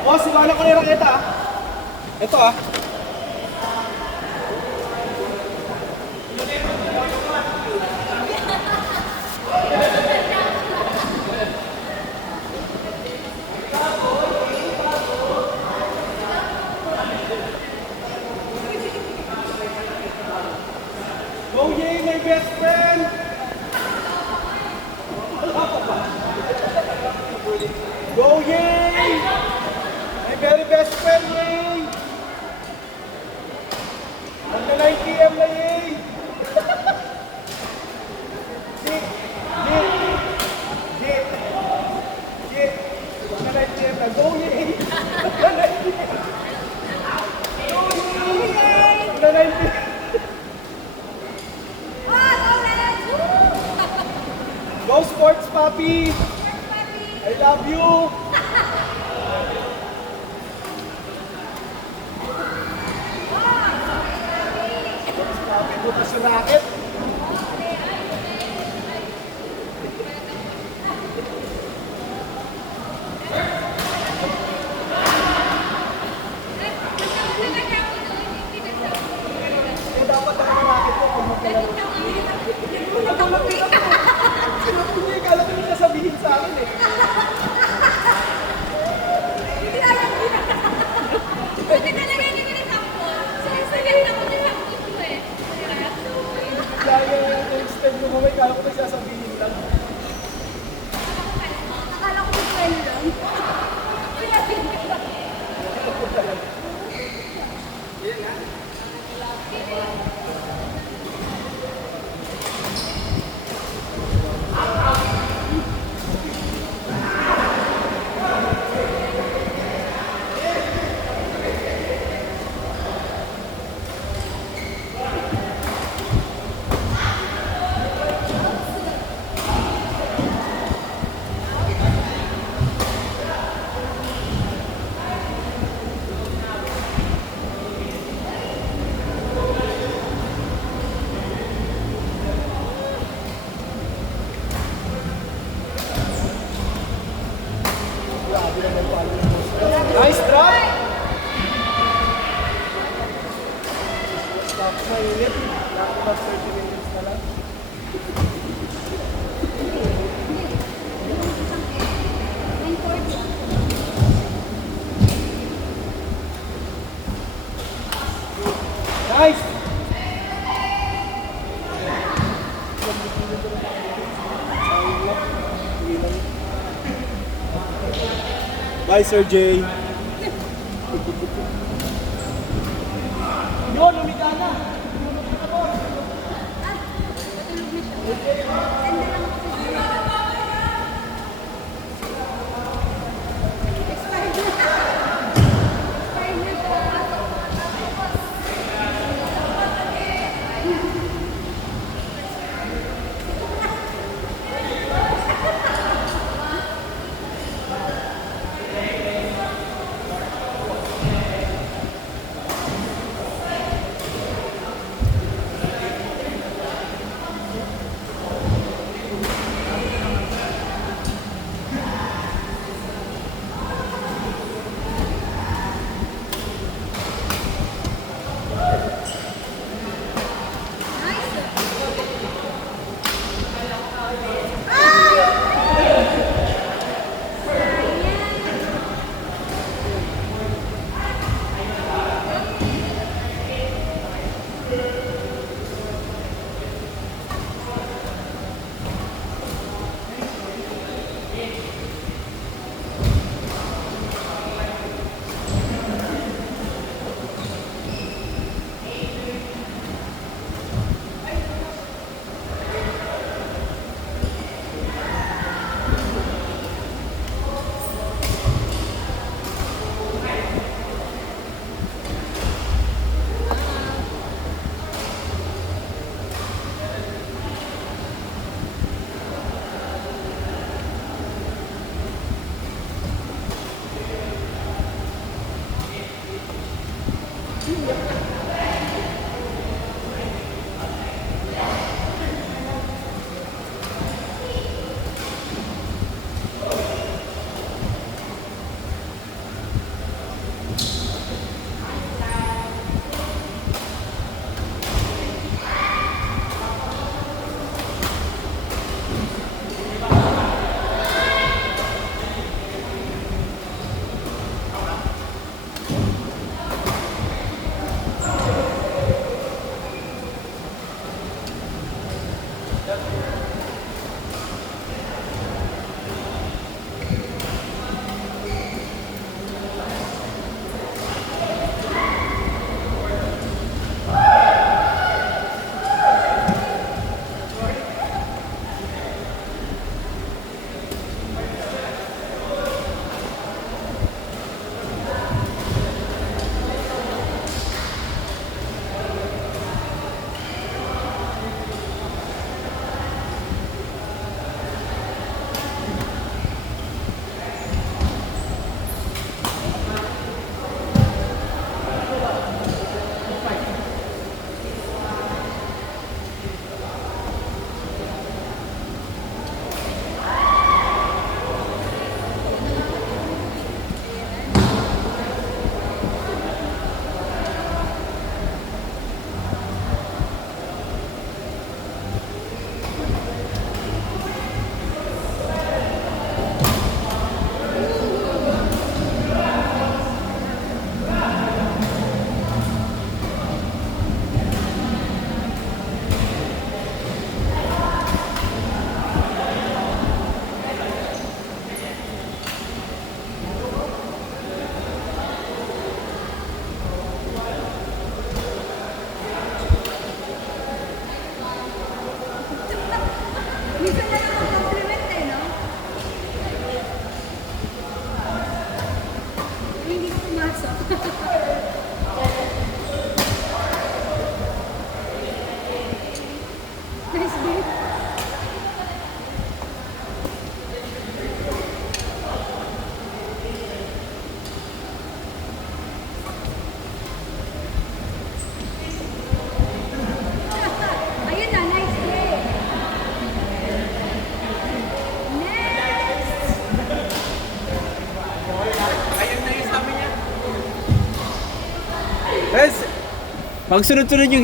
Boss, iwanan ko na yung raketa ah. Ito ah. Go Yay, my best friend! Go Yay! My very best friend, Yay! Hanggang 9 PM na Yay! Jit! Jit! Jit! Jit! Hanggang 9 PM na. Go Yay! Hanggang 9 PM! Go Yay! Hanggang 9 PM! Go Sports Papi! I love you! Sports Papi, butas sa racket! Kaya dapat ang racket ko pag magkalaro. Hindi, kala ko yung sasabihin sa akin eh. Buti talaga hindi ko nasampo. Sasabihin ako na sampo ko eh. Kaya yung step mo mamay, kala ko may sasabihin lang. Akala ko may friend lang. Nice try! Tapos mainit. Nakakabag 30 minutes na lang. Nice! Bye, Sir Jay. Yun, umiga na. Pag sunod-sunod yung